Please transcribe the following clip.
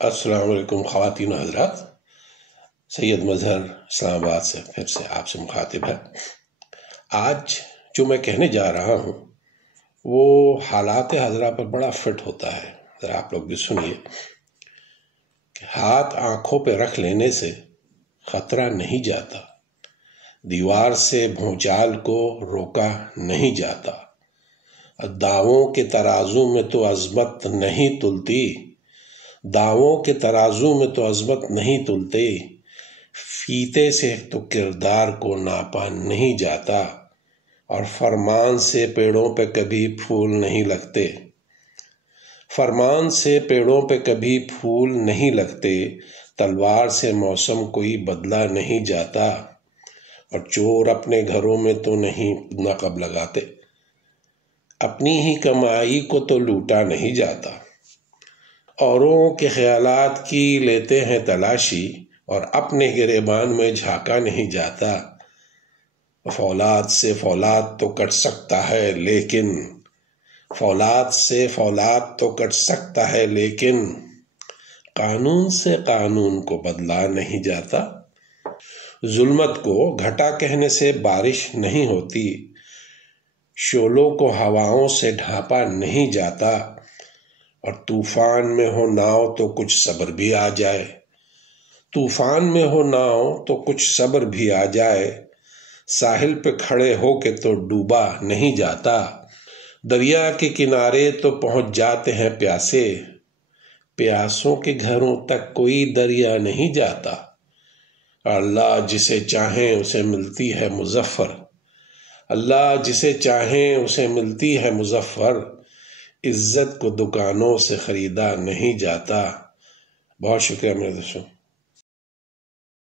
السلام علیکم خواتین و حضرات، سید مظہر اسلام آباد سے پھر سے آپ سے مخاطب ہے۔ آج جو میں کہنے جا رہا ہوں وہ حالات حاضرہ پر بڑا فٹ ہوتا ہے۔ ذرا آپ لوگ بھی سنیے کہ ہاتھ آنکھوں پہ رکھ لینے سے خطرہ نہیں جاتا، دیوار سے بھونچال کو روکا نہیں جاتا، داؤں کے ترازو میں تو عظمت نہیں تلتی، داؤں کے ترازو میں تو عظمت نہیں تلتے، فیتے سے تو کردار کو ناپا نہیں جاتا، اور فرمان سے پیڑوں پہ کبھی پھول نہیں لگتے، فرمان سے پیڑوں پہ کبھی پھول نہیں لگتے، تلوار سے موسم کوئی بدلا نہیں جاتا، اور چور اپنے گھروں میں تو نہیں نقب لگاتے، اپنی ہی کمائی کو تو لوٹا نہیں جاتا، اوروں کے خیالات کی لیتے ہیں تلاشی، اور اپنے گریبان میں جھانکا نہیں جاتا، فولاد سے فولاد تو کٹ سکتا ہے لیکن فولاد سے فولاد تو کٹ سکتا ہے لیکن قانون سے قانون کو بدلا نہیں جاتا، ظلمت کو گھٹا کہنے سے بارش نہیں ہوتی، شعلوں کو ہواؤں سے ڈھانپا نہیں جاتا، اور طوفان میں ہو ناؤ تو کچھ صبر بھی آ جائے، طوفان میں ہو ناؤ تو کچھ صبر بھی آ جائے، ساحل پہ کھڑے ہو کے تو ڈوبا نہیں جاتا، دریا کے کنارے تو پہنچ جاتے ہیں پیاسے، پیاسوں کے گھروں تک کوئی دریا نہیں جاتا، اللہ جسے چاہیں اسے ملتی ہے مظفر، اللہ جسے چاہیں اسے ملتی ہے مظفر، عزت کو دکانوں سے خریدا نہیں جاتا۔ بہت شکریہ میرے دوستوں۔